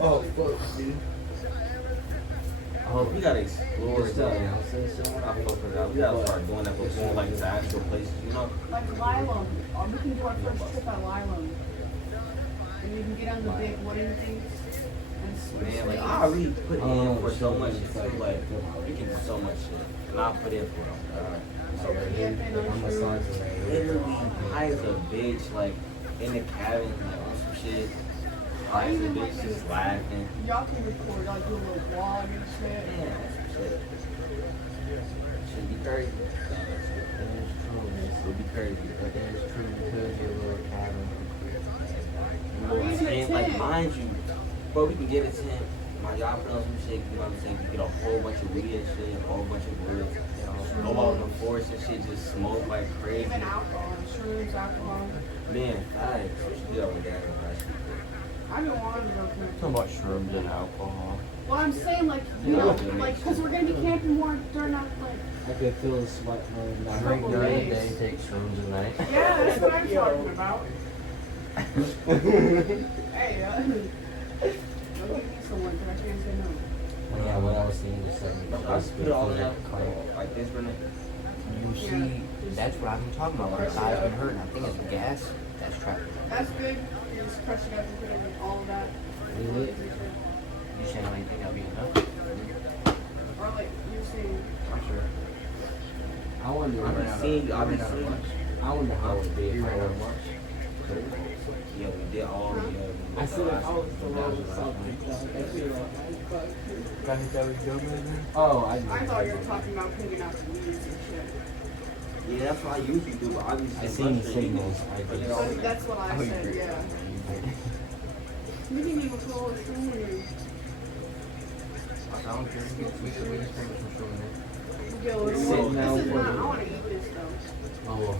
Oh, fuck, dude. Oh, we gotta explore stuff. I fuck with that. We gotta start doing that, but going like to actual places, you know? Like Lylum. We can do our first trip at Lylum. And you can get on the big wooden things. Man, like I really put in for so much shit too. Like you can do so much shit, and I put in for it. So literally high as a bitch, like in the cabin, like on some shit. High as a bitch, just laughing. Y'all can record, like do a little vlog and shit. Yeah, shit. Should be crazy. It'll be crazy. But that is true because you're a little cabin. And like mind you, bro, we can get a tent. Y'all put on some shit, you know what I'm saying? You get a whole bunch of weed and shit, a whole bunch of wood. Go out in the forest and shit, just smoke like crazy. Even alcohol, shrooms, alcohol. Man, I should do that with that. I've been wanting to go camping. Talking about shrooms and alcohol. Well, I'm saying like, you know, like, because we're going to be camping more during that, like. I could feel the sweat going down. Drink during the day, take shrooms at night. Yeah, that's what I'm talking about. Hey, don't give me someone, because I can't say no. Yeah, what I was seeing is I just put it all in that like this, Renee. You see, that's what I've been talking about. My thigh's been hurting. I think it's the gas that's trapped. That's good. You just crush it up and put it in all of that. Really? You saying anything that'll be enough? Or like, you're saying. I'm sure. I wonder. I've been seeing. I wonder how it would be if I were much. Yeah, we did all the. I said if I was to roll with something, I feel like oh, I thought you were talking about picking out the weeds and shit. Yeah, that's what I usually do, but obviously I seen the signals. That's what I said, yeah. You didn't even call it swimming. I don't care. We can finish some swimming. Yo, this is not, I want to eat this though. Oh, well.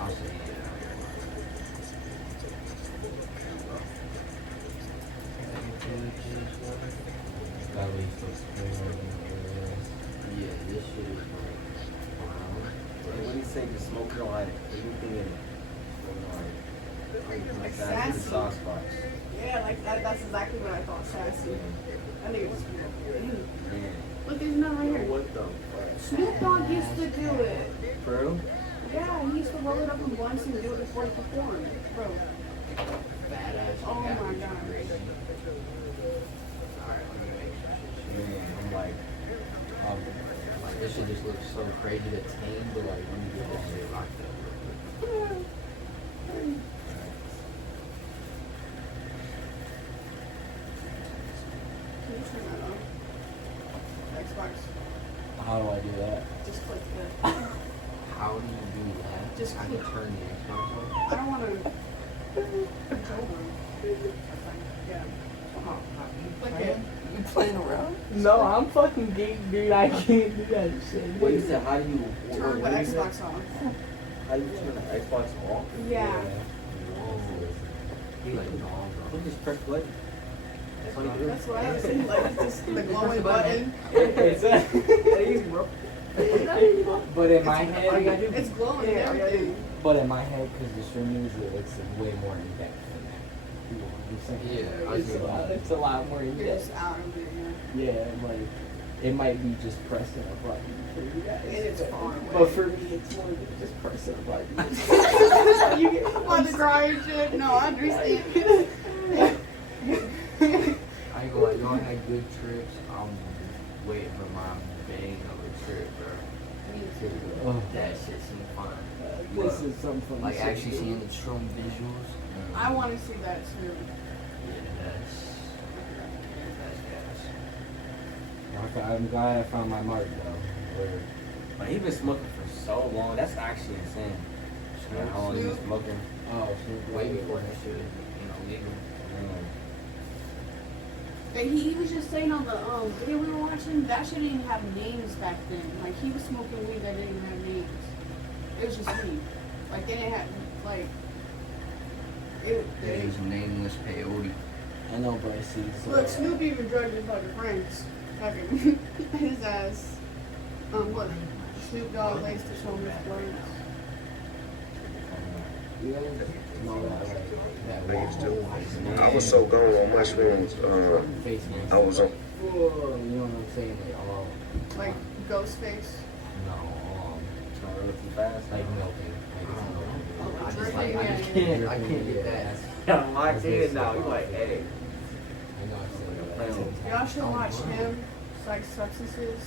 I'll say it. Yeah, this shit is what do you say? Just smoke it all like anything in it. Like sassy sassy. sauce spots. Yeah, like that's exactly what I thought, sassy. I think it was good. Yeah. Look, there's none right here. What the fuck? Snoop Dogg used to do it. For real? Yeah, he used to roll it up in blunts and do it before he performed. Bro. badass. Oh my god. Man, I'm like, like this shit just looks so crazy to tame, but like when you get this shit locked up. Can you turn that on? Xbox. How do I do that? Just click the. How do you do that? Just I can click. turn the Xbox on. I don't want to. It's over. That's fine. Yeah. Click it. You playing around? No, I'm fucking geek, dude. I can't do that shit. what you said? How do you Turn the what do you say? Xbox on. How do you turn the Xbox off? Yeah. Whoa. You like dog, bro. You just press play. That's what you do. That's what I was saying. Like, it's just the glowing button. But in my head, It's glowing and everything. but in my head, because the streaming is it's way more in depth than that. You know what I'm saying? Yeah, it's a lot more in You're depth. just out of it, yeah. Yeah, like it might be just pressing a button for you guys. And it's far away. But for me, it's more than just pressing a button. You get on the crying shit. No, I understand. I ain't gonna lie, y'all had good trips. I'm waiting for my bang of a trip, bro. Me too. That shit seemed fun. This is something from Like the actually 60s. seeing the Shroom visuals. I want to see that too. Yeah, that's gas. Okay, I'm glad I found my mark though. Where But he been smoking for so long. That's actually insane. You know how long he been smoking? oh, so Way before that shit, legal. Man. And he was just saying on the video we were watching, that shit didn't even have names back then. Like, he was smoking weed that didn't even have names. It was just weed. Like, they didn't have, like, it There's nameless peyote. I know Bryce's. Look, Snoop even drugged his fucking friends. Fucking his ass. What? Snoop Dogg likes to show his friends. Yeah. No, that I used to. wall. I was so gone on mushrooms. Face mask. I was on. You know what I'm saying? Like Ghostface. No, Turn real too fast. like milking. Oh, I just dripping, like, yeah, I can't get that. I'm locked in now. You like, hey. I know I've seen that. Y'all should watch him. Psych Substances.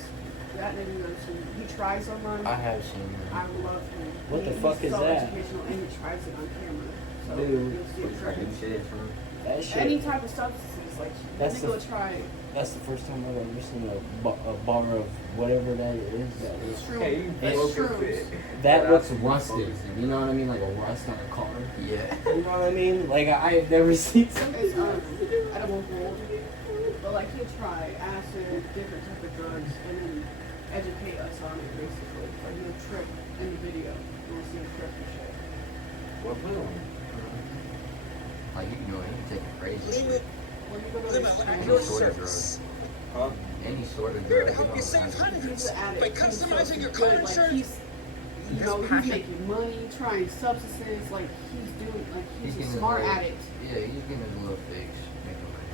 That nigga goes to, he tries them on. I have seen I that. love him. What the He's fuck is so that? educational and he tries it on camera. So Dude. you'll see it Fucking trying. shit from. That shit. Any type of substances, like That's nigga will try That's the first time I've ever seen a bar of whatever that is. That is. Hey, you It's broken shrooms. fit. That looks rusted. You know what I mean? Like a rust on a car. Yeah. You know what I mean? Like I've never seen something. It's edible gold. But like he'll try acid, different type of drugs, and then educate us on it basically. Like he'll trip in the video. You'll see him trip and shit. What will? Like you can go and take it crazy. When you go to Live the at exchange, your Any sort of drug. service. Huh? Any sort of Here drug. to help you save he's hundreds an addict. by He's customizing your so car good. Like insurance. he's, you His know, he's passion. making money, trying substances. Like he's doing, like he's a getting smart his little- addict. Yeah, he's getting his little fix. Making money.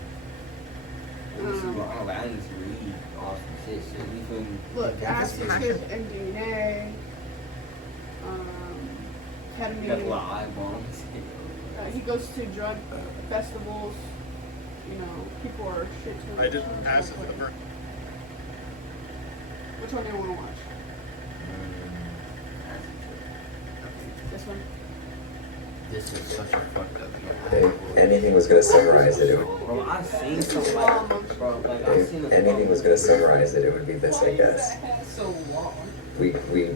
I need to read awesome shit. You feel me? Look, Yeah, his acid passion. trip, MDMA, Got a ketamine. lot of eyeballs. He goes to drug festivals. You know, people are shit to him. I did acid for the first. Which one do you want to watch? This one? This is such a fucked up If anything was going to summarize it, it would, Bro, I seen something like, bro, like I seen if a anything was going to summarize it, it would be this, I guess. So long. We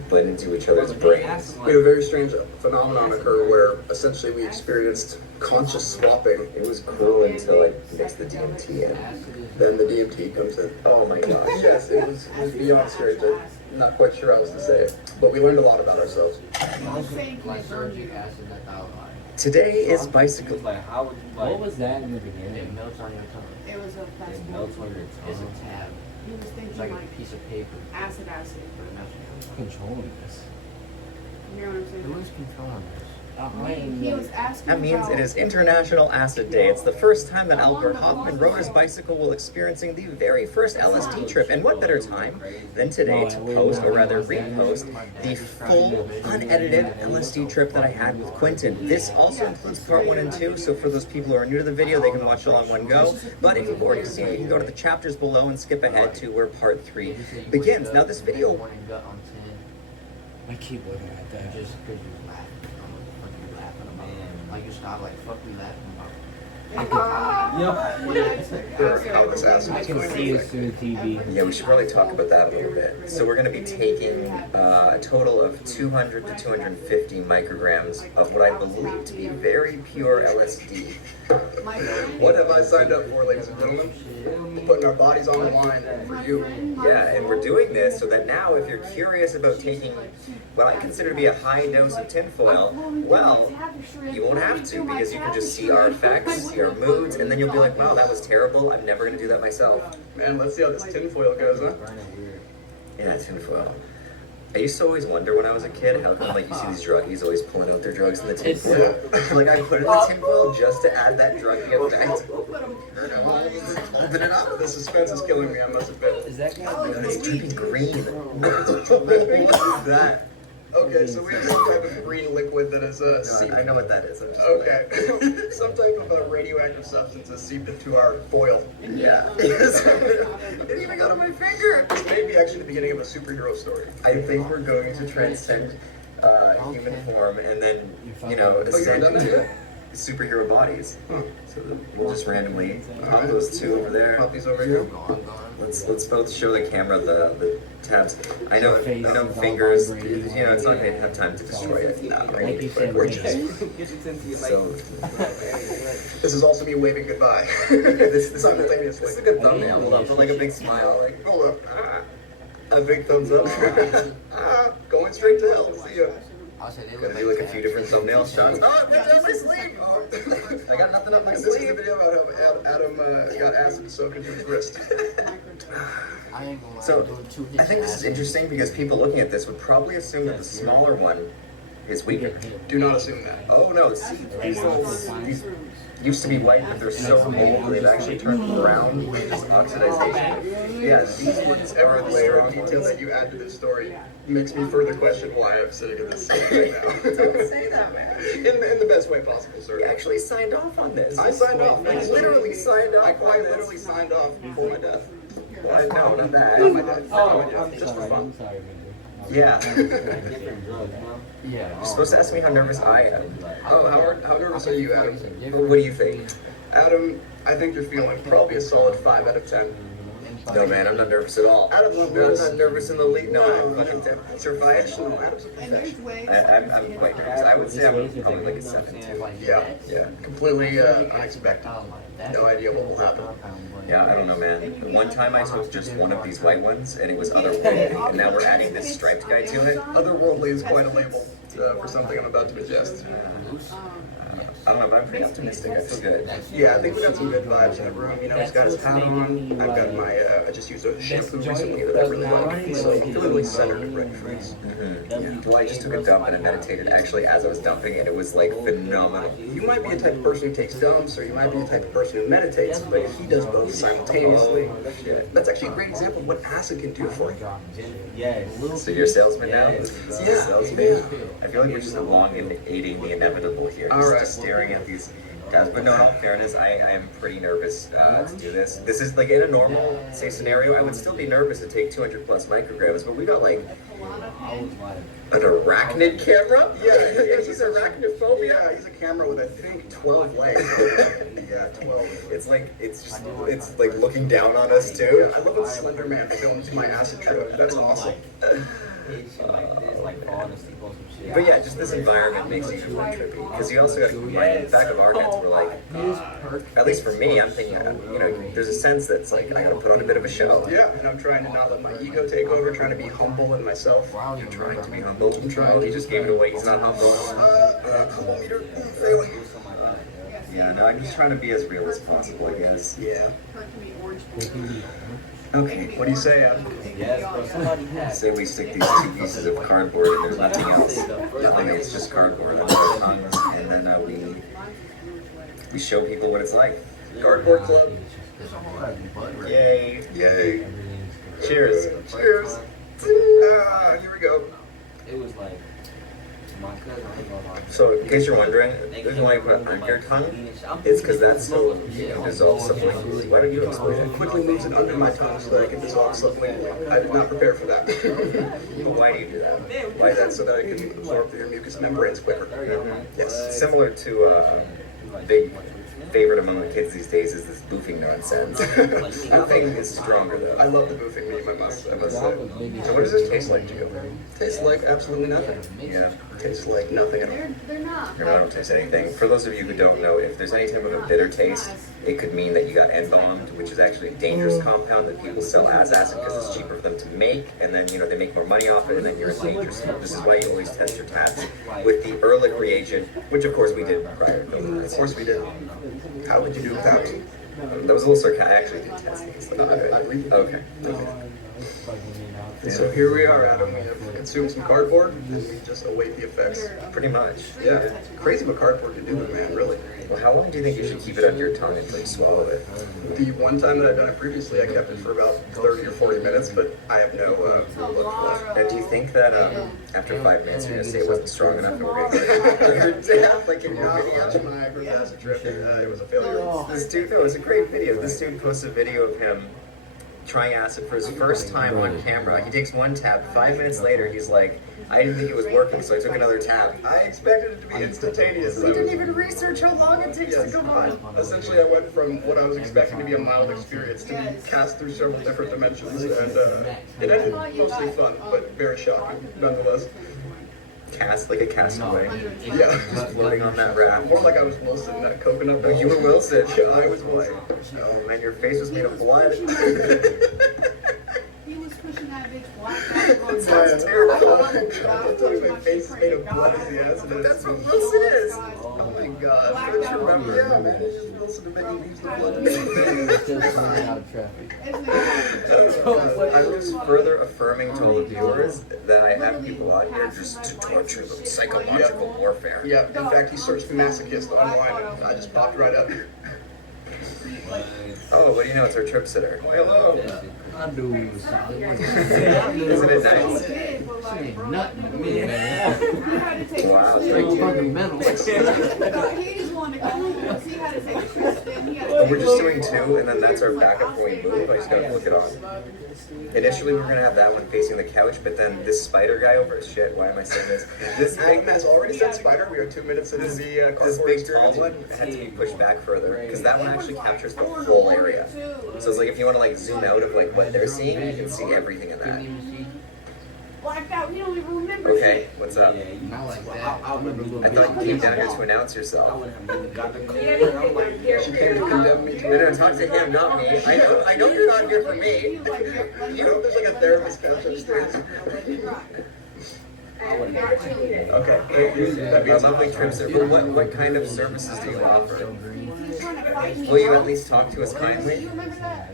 blend into each other's brains. We had a very strange phenomenon occur where essentially we experienced conscious swapping. It was cool until I mixed the DMT in. Then the DMT comes in. Oh my gosh, yes, it was beyond strange. I'm not quite sure how else to say it. But we learned a lot about ourselves. I'm saying he burned you. Lysergic acid that thou Today is bicycle. Like, how would you like? What was that in the It beginning? melts on your tongue. It was a It festival. melts on your It's tongue. a tab. He was It's thinking like like a piece of paper. acid. But it melts on your tongue. Controlling this. You know what I'm saying? Who is controlling this? He was asking That means about, it is International Acid Day. It's the first time that Albert Hoffman rode his bicycle while experiencing the very first LSD trip. And what better time than today to post, or rather repost, the full, unedited LSD trip that I had with Quentin. This also includes part 1 and 2, so for those people who are new to the video, they can watch it all in one go. But if you've already seen it, you can go to the chapters below and skip ahead to where part 3 begins. Now this video... Morning gut on 10. I keep looking at that. Just because you laughing. I'm like, what are you laughing about? Like you stop like, fuck we laughing about. How this acid I is can going see to it through the TV. Yeah, we should really talk about that a little bit. So we're going to be taking a total of 200 to 250 micrograms of what I believe to be very pure LSD. What have I signed up for, ladies and gentlemen? Putting our bodies on the line for you. Yeah, and we're doing this so that now if you're curious about taking what I consider to be a high dose of tinfoil, well, you won't have to because you can just see our effects, see our moods, and then you'll be like, wow, that was terrible. I'm never going to do that myself. Man, let's see how this tinfoil goes, huh? Yeah, tinfoil. I used to always wonder when I was a kid how come like you see these druggies always pulling out their drugs in the tinfoil. Like I put it in the tinfoil just to add that druggy effect. Open it up. The suspense is killing me, I must admit. Is that guy? God, it's dripping green. What is that? Okay, so we have some type of green liquid that is I know what that is. I'm just okay. Some type of radioactive substance has seeped into our foil. Yeah. It even got on my finger. This may be actually the beginning of a superhero story. I think we're going to transcend human form and then, you know, ascend into superhero bodies. So we'll just randomly pop those two over there. Pop these over here. Let's both show the camera the tabs. I know fingers. You know, it's not gonna have time to destroy it. No, Like you said, we're just Get your tin to your so. This is also me waving goodbye. This is Simultaneously. a good thumbnail. Hold up, put like a big smile. Like, Hold up. A big thumbs up. Going straight to hell. See ya. I said they gonna look do like a few different thumbnail shots. Oh, I went down my sleeve. Oh, I got nothing up my This is the sleeve. video about how Adam got acid soaked into his wrist. I ain't gonna lie. So, doing 2 hits I think this is acid. interesting because people looking at this would probably assume that the smaller one is weaker. Do not assume that. Oh no, see, these used to be white, but they're so old they've actually turned brown with this oxidization. Yeah, these ones Every are layer of strong. detail that you add to this story makes me further question why I'm sitting in this seat right now. Don't say that, man. In the best way possible, sir. You actually signed off on this. I signed off. You literally signed off. I quite literally signed off before my death. Well, I know, not that. Not my death. Oh, Not my I'm death. Just for sorry. fun. I'm sorry, man. Yeah. Different drugs, no? Yeah. You're supposed to ask me how nervous I am. Oh, how nervous are you, Adam? What do you think? Adam, I think you're feeling probably a solid 5 out of 10. No, man, I'm not nervous at all. Adam's not I'm nervous. not nervous in the least. No, I'm fucking terrified. No, Adam's a And there's professional. ways. I'm quite nervous. I would say I'm probably like a 7 too. Yeah, Yeah. completely unexpected. No idea what will happen. Yeah, I don't know, man. The one time I took just one of these white ones, and it was otherworldly, and now we're adding this striped guy to it. Otherworldly is quite a label for something I'm about to ingest. I don't know, but I'm pretty optimistic. I feel good. Yeah, I think we got some good vibes in the room. You know, he's got his hat on. I've got my, I just used a shampoo recently that I really like. So I'm feeling really centered and ready for this. Mm-hmm. Well, I just took a dump and I meditated actually as I was dumping, and it was like phenomenal. You might be a type of person who takes dumps, or you might be a type of person who meditates, but he does both simultaneously. That's actually a great example of what acid can do for you. Yes. So you're a salesman now? Yes. This is Yeah, a salesman? I feel like we're just along and aiding the inevitable here. All right. Just staring at these tabs. But no, in all fairness, I am pretty nervous to do this. This is like in a normal, say, scenario, I would still be nervous to take 200 plus micrograms, but we got like an arachnid camera? Yeah, He's arachnophobia. Yeah, he's a camera with I think 12 legs. Yeah, 12. It's like looking down on us too. I love when Slender Man films my acid trip. That's awesome. Shit like this, like falling asleep on some shit. But yeah, just this environment makes you feel trippy. Because you also got to combine, in the back of our heads, we're like, at least for me, I'm thinking, you know, there's a sense that's like, I gotta put on a bit of a show. Yeah, and I'm trying to not let my ego take over, trying to be humble in myself. You're trying to be humble. Oh, he just gave it away, he's not humble. Humble meter, failing. Yeah, no, I'm just trying to be as real as possible, I guess. Yeah. Okay. What do you say, Adam? Yes, bro. Somebody has. Say we stick these 2 pieces of cardboard and there's nothing else. Nothing else, just cardboard on our tongues. And then we show people what it's like. Cardboard Club. Yay. Yay. Cheers. Cheers. Here we go. It was like my cousin. I ain't gonna lie. So, in case you're wondering, the reason why you put it on your tongue is because that's so you can dissolve sublingually. Why don't you explain It it? quickly moves it under my tongue so that I can dissolve sublingually. I did not prepare for that. But why do you do that? Why is that? So that I can absorb through your mucous membranes quicker. Yes. Similar to a big favorite among the kids these days is this boofing nonsense. Boofing is stronger though. I love the boofing meme, I must say. So what does this taste like to you? Tastes like absolutely nothing. Yeah. Tastes like nothing at all. They're not. I don't taste anything. For those of you who don't know, if there's any type of a bitter taste, it could mean that you got embalmed, which is actually a dangerous compound that people sell as acid because it's cheaper for them to make, and then they make more money off it, and then you're in danger. So this is why you always test your tabs with the Ehrlich reagent, which of course we did prior to filming. Of course we did. How would you do without it? That was a little sarcastic. I actually did test these. I believe you. Okay. So here we are, Adam. We have consumed some cardboard, and we just await the effects. Pretty much. Yeah, crazy what cardboard can do, man, really. Well, how long do you think you should keep it under your tongue until you swallow it? The one time that I've done it previously, I kept it for about 30 or 40 minutes, but I have no look for that. And do you think that after 5 minutes you're gonna say it wasn't strong enough and we're gonna get it like in your video? My first acid trip, it was a failure. This dude, no, it was a great video. This dude posts a video of him trying acid for his first time on camera. He takes one tab. 5 minutes later, he's like, I didn't think it was working, so I took another tab. I expected it to be instantaneous. We didn't even research how long it takes to come on. Essentially, I went from what I was expecting to be a mild experience to be cast through several different dimensions, and it ended mostly fun, but very shocking, nonetheless. Cast like a castaway. Yeah. Just floating on that raft. More like I was Wilson in that coconut. Oh, you were Wilson. Yeah, I was Wilson. Oh man, your face was made of blood. He was pushing that that bitch blacked out. It sounds terrible. I'm telling you, my face made of blood as the acid. But that's what Wilson is. Oh my god. Don't you remember? Yeah, man. It's just Wilson to make you use the blood. Just running out of traffic. I'm just further affirming to all the viewers that I have people out here just to torture them. Psychological warfare. Yeah, in fact, he searched for masochist online and I just popped right up. Oh, what do you know? It's our trip sitter. Hello. I do solid. Isn't it nice? Ain't nothing to me, man. Wow. Straight fundamentals. He just wanted to come and see how to take a Tristan. We're just doing two, and then that's our backup when we move. I just gotta look it on. Initially, we were gonna have that one facing the couch, but then this spider guy over. Shit, why am I saying this? This Adam big, has already said spider. We are 2 minutes into the this cardboard big tall experience. one had to be pushed back further because that one actually captures the whole area. So it's like if you want to like zoom out of like what they're seeing, you can see everything in that. Blacked out. He don't even remember Okay, shit. what's up? Not like that. I remember I thought you came down here to announce I yourself. wouldn't have even got the call. I'm like, She came to condemn me. No, no, talk to him, not me. I know you're not here for me. You know, there's like a therapist couch upstairs. Okay. A lovely trip sitter. What kind of services do you offer? He's trying to fight me. Will you at least talk to us kindly? You remember that?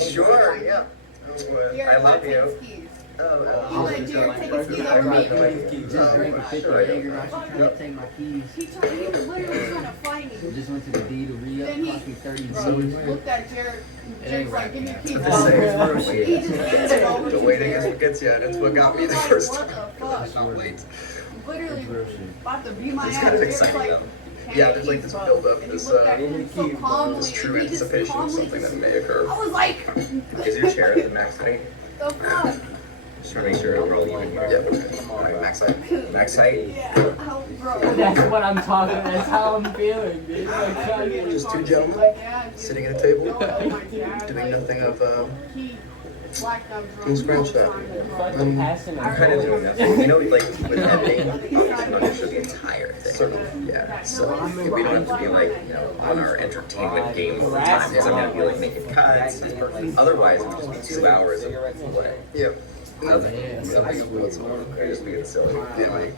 Sure, yeah. I love you. You let Jared take his keys over me. Just drank a picture of Jaeger, I should take my keys. He was literally trying to fight me. Just went to the D to re-up, Then he cost me 30 bro, G's. looked at Jared. Jared's like, give me your keys. It's the same for He just handed it over The to waiting is Jared. what gets you. That's what got me the Like, first what time. the fuck? Not late. Literally about to beat my It's ass. kind of Jared's exciting, like, though. Yeah, there's like this build-up, and he this looked at him so calmly, this true and he just anticipation of calmly something just- that may occur. I was like, Is your chair at the max height? the fuck? Just trying to make sure we're all even Yeah, here. okay. Max height. Max height? Yeah, how, bro. That's what I'm talking about. That's how I'm feeling, dude. Like, trying to Just two gentlemen Like, yeah, dude. sitting at a table, Oh my God, doing like, nothing of he blacked out drunk Who's scratch the that? whole time, fucking passing I'm kind of doing that. You know, like with editing, obviously I'm not going to show the entire thing. Certainly. Yeah, so we don't have to be like, you know, on our entertainment game all the time. Because I'm going to be like making cuts. Otherwise, it would just be 2 hours of play. Yeah. Nothing. Yeah. Nothing whatsoever. They're just being silly. Yeah, like,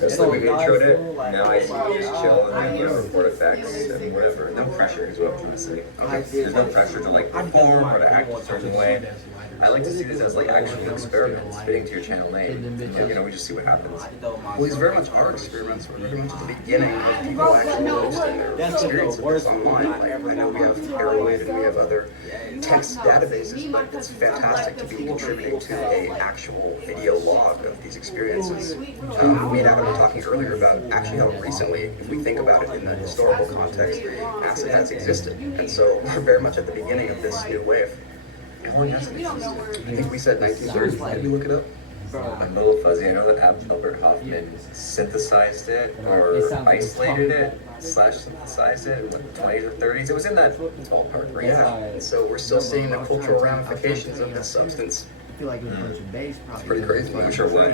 Just like we introed it, now I just chill and then report effects and whatever. No pressure is what I'm trying to say. There's no pressure to like perform or to act a certain way. I like to see this as like actual experiments fitting to your channel name. And, you know, we just see what happens. well, these very much are experiments. We're very much at the beginning of people actually posting their experience of this online. Like, I know we have Arrowhead and we have other text databases, but it's fantastic to be contributing to a actual video log of these experiences. We and Adam were talking earlier about actually how recently, if we think about it in the historical context, acid has existed. And so we're very much at the beginning of this new wave. How long has it existed? I think we said 1930. Can you look it up? I'm a little fuzzy. I know that Albert Hoffman synthesized it or isolated it / synthesized it in the 20s or 30s. It was in that ballpark range. Yeah. And so we're still seeing the cultural ramifications of this substance. I feel like it was a bunch of bass, probably. pretty crazy. I'm sure what.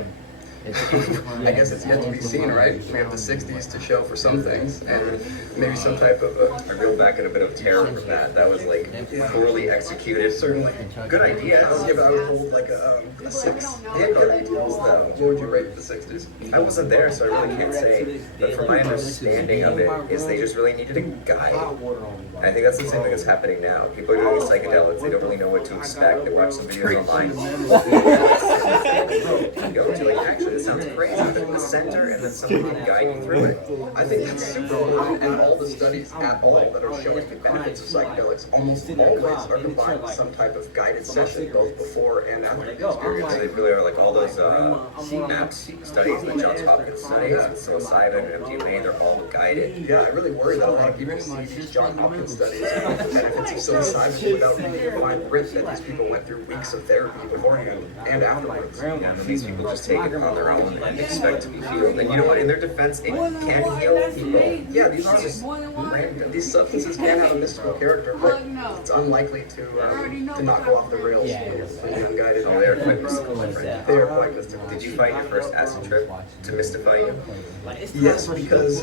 I guess it's yet to be seen, right? We have the 60s to show for some things, and maybe some type of I reeled back in a bit of terror from that. That was like poorly executed. certainly. Good idea. I would give it, I would hold like a 6. They had good ideas though. What would you rate the 60s? I wasn't there, so I really can't say. But from my understanding of it, is they just really needed a guide. I think that's the same thing that's happening now. People are doing psychedelics. They don't really know what to expect. They watch some videos online. Go to like, actually, this sounds crazy. The center, and then somebody can guide you through it. I think that's super cool, and all the studies at all that are showing the benefits of psychedelics almost always are combined with some type of guided session, both before and after the experience. So they really are like all those MAPS studies, the Johns Hopkins studies, with psilocybin and MDMA, they're all guided. Yeah, I really worry that a lot of people see these Johns Hopkins studies about the benefits of psilocybin without reading the fine print that these people went through weeks of therapy beforehand and afterwards. performance. Yeah, and then these people just take it on their own and expect to be healed. And you know what? In their defense, it can heal people. Yeah, these are just these substances can have a mystical character, but it's unlikely to not go off the rails when unguided. Oh, they're quite mystical. They are quite mystical. Did you find your first acid trip to mystify you? Yes, because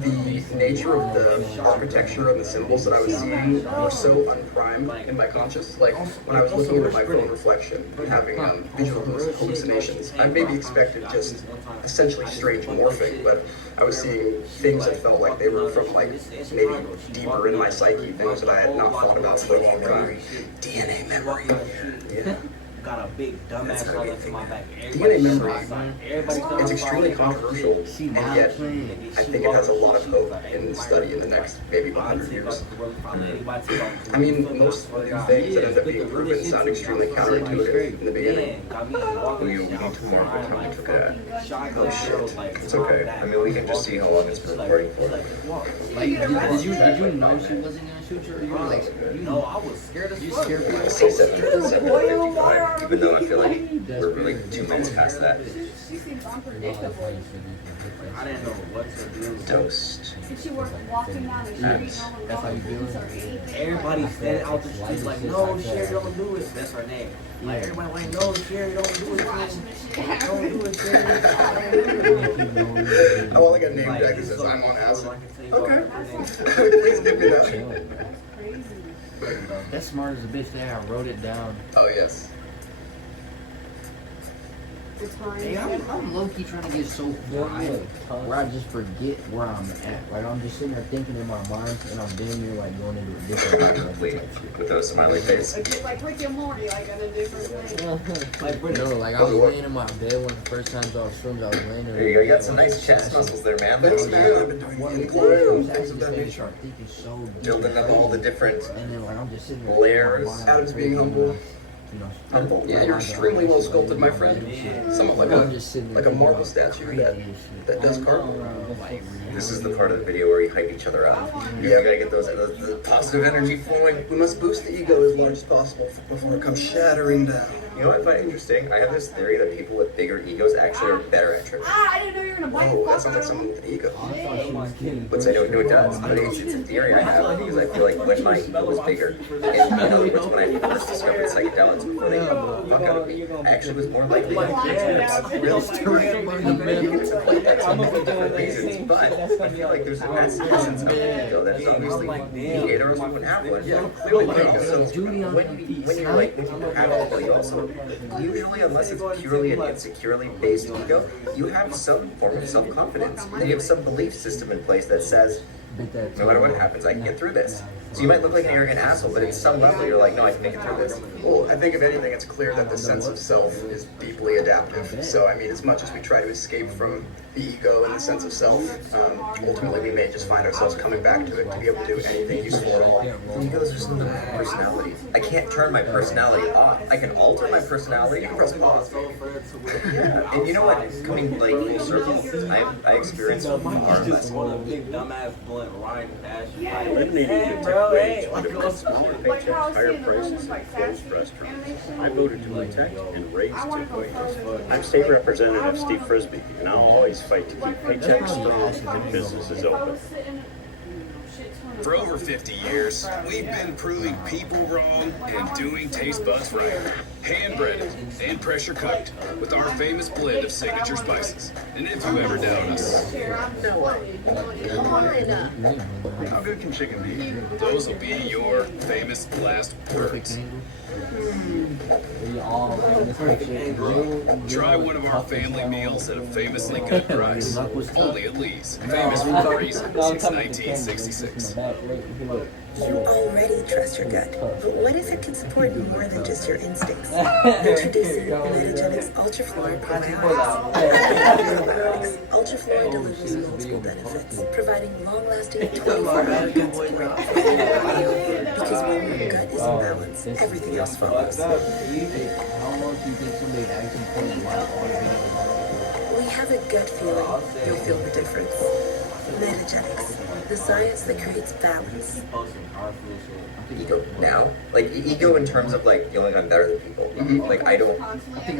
the nature of the architecture and the symbols that I was seeing were so unprimed in my conscious. Like when I was looking at my phone reflection and having visual hallucinations, I maybe expected just essentially strange morphing, but I was seeing things that felt like they were from like maybe deeper in my psyche, things that I had not thought about for a long time. DNA memory. Yeah. Got a big dumbass brother to my back. DNA memory, it's extremely controversial, and yet I think it has a lot of hope in study in the next maybe 100 years. I mean, most new things that end up being proven sound extremely counterintuitive in the beginning. We need to more time to that. Oh shit. It's okay. I mean, we can just see how long it's been recording for. Like, did you know she wasn't gonna shoot you? Or you were like, I was scared as fuck. scared people? C755, even though I feel like we're like 2 minutes past that. She seems unpredictable. I didn't know what to do. Toast. If she were walking down the street, no one That's how you do knows it. or anything. Everybody standing out the street like, no, Sherry, don't do it. That's her name. Like, everybody like, no, Sherry, don't do it. Watching Man. this shit happen. Don't do it, Sherry. I want like a name tag that says I'm on acid. Okay. That's Please give me that. crazy. That's smart as a bitch. There, I wrote it down. Oh yes. The time. Hey, I'm low key trying to get so fried where I just forget where I'm at. Like I'm just sitting there thinking in my mind, and I'm damn near like going into a different Complete with those smiley face. Like Rick and Morty, like in a different way. No, like I was laying in my bed one of the first times I was swimming. I was laying there. There you go. You got some nice chest muscles there, man. Thanks, man. I've been doing incline things of that nature. Thinking so deep. Building up all the different And then like I'm just sitting there. layers. Adam's being humble. Humble. Yeah, you're extremely well sculpted, my friend. Somewhat like a marble statue that does carve. This is the part of the video where we hype each other up. You gotta get those the positive energy flowing. We must boost the ego as large as possible before it comes shattering down. You know what I find interesting? I have this theory that people with bigger egos actually are better at tricks. I didn't know you were gonna bite Oh, the that sounds like fucker. someone with an ego. But I don't know it does. But it's a theory I have because I feel like when my ego was bigger, and in other words, when I first discovered psychedelics before they fuck out of me, I actually was more likely to do real different reasons. But I feel like there's a massive essence of the ego that is obviously needed, or else we wouldn't have one. Yeah, clearly the ego. So when you like have it, you also usually, unless it's purely an insecurely based ego, you have some form of self-confidence. And you have some belief system in place that says, no matter what happens, I can get through this. So you might look like an arrogant asshole, but at some level you're like, no, I can make it through this. Well, I think if anything, it's clear that the sense of self is deeply adaptive. So, I mean, as much as we try to escape from the ego and the sense of self, ultimately we may just find ourselves coming back to it to be able to do anything useful at all. Ego is just another personality. I can't turn my personality off. I can alter my personality. You can press pause. Yeah, and you know what? Coming like full circle, I experienced a far less. Big dumbass blunt riding past you. Eliminating the tech wage would have cost smaller paychecks, higher prices, and closed restaurants. I voted to protect and raise tech wages. I'm State Representative Steve Frisbee, and I'll always fight to keep paychecks strong and businesses open. For over 50 years, we've been proving people wrong and doing taste buds right. Hand breaded and pressure cooked with our famous blend of signature spices. And if you ever doubt us, How good can chicken be? those will be your famous last words. Try one of our family meals at a famously good price. Only at Lee's. Famous for a reason since 1966. You already trust your gut, but what if it can support more than just your instincts? Introducing Metagenics Ultrafluoride Probiotics. Probiotics. Ultrafluoride delivers multiple benefits, providing long-lasting 24-hour gut support. Because when your gut is in balance, everything else follows. How long do you think somebody actually put in my audio? We have a gut feeling you'll feel the difference. Metagenics, the science that creates balance. Ego now, like ego in terms of like feeling I'm better than people. Like I don't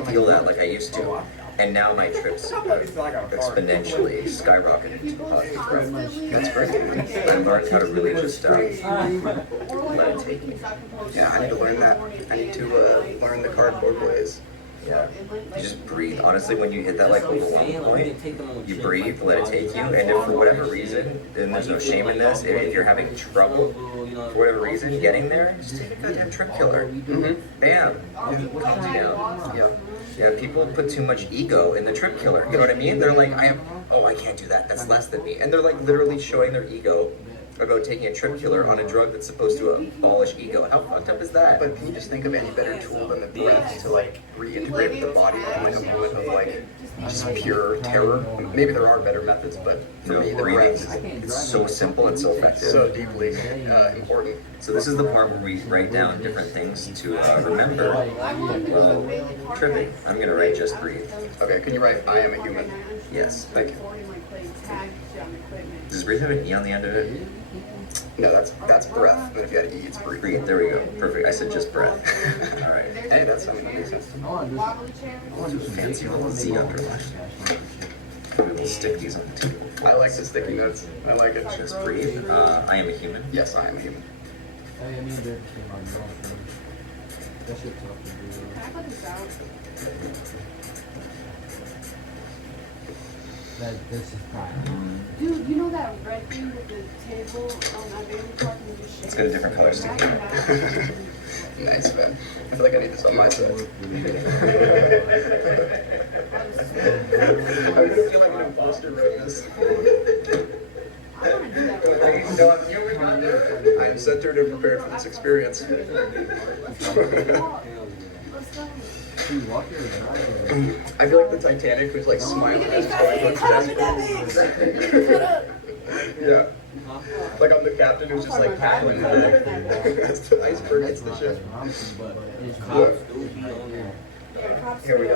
feel that like I used to, and now my trips exponentially skyrocketed to positive growth. That's great. I learned how to really just meditate. Yeah, I need to learn that. I need to learn the cardboard ways. Yeah, you just breathe. Honestly, when you hit that like overwhelming point, you breathe, let it take you, and if for whatever reason, and there's no shame in this, if you're having trouble for whatever reason getting there, just take a goddamn trip killer. Bam, calms you down. Yeah, people put too much ego in the trip killer. You know what I mean? They're like, I can't do that. That's less than me, and they're like literally showing their ego about taking a trip killer on a drug that's supposed to abolish ego. How fucked up is that? But can you just think of any better tool than the breath to like reintegrate with the body in like a moment of like just pure terror? Maybe there are better methods, but for me the breath it's so simple and so effective. So deeply important. So this is the part where we write down different things to remember tripping. I'm gonna write just breathe. Okay, can you write I am a human? Yes. Thank you. Does breathe have an E on the end of it? No, that's breath. But if you had E, it's breathe. Breathe, there we go. Perfect. I said just breath. Alright. Hey, that's something decent. Fancy little Z underline. We'll stick these on the table. I like the sticky notes. I like it. Just breathe. I am a human. Yes, I am a human. Hey, I mean, they're on your own. That shit's tough to do. Can I put this out? This is prime. Dude, you know that red thing with the table at Bailey Park and just Let's get a different color sticky. Nice, man. I feel like I need this on my side. I'm gonna feel like an imposter writing this. I am centered and prepared for this experience. I feel like the Titanic who's like smiling as it's going towards death. Yeah. Like I'm the captain who's just like tackling the deck. As the iceberg hits the ship. Here we go.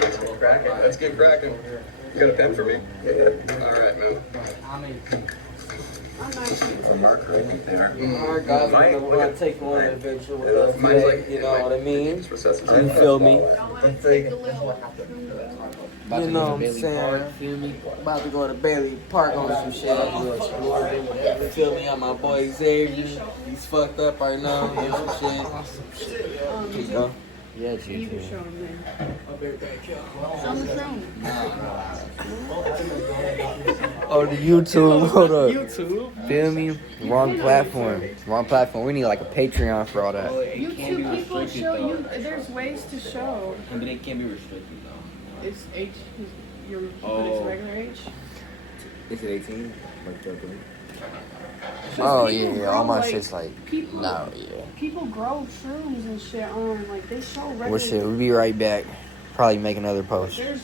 Let's get cracking. Let's get cracking. You got a pen for me? Yeah. All right, man. It's a marker, I think they are. Our guys are gonna take on an adventure with us Mine's today, like, you know what I mean? Just recesses. You feel me? You know what I'm saying? Feel me? About to go to Bailey Park on some shit. You feel me? I'm my boy Xavier. He's fucked up right now. Here's some shit. You know? Yeah, You can show him then. Show him the throne. Oh, the YouTube. Hold up. YouTube? Feel me? Wrong platform. Wrong platform. We need like a Patreon for all that. YouTube people show you. There's ways to show. But it can't be restricted though. It's age. But it's regular age. Is it 18? Like that, Oh People yeah, all grow, my like, shit's like people- no, yeah. People grow shrooms and shit on. Like they show regular. Well, shit, we'll be right back. Probably make another post. There's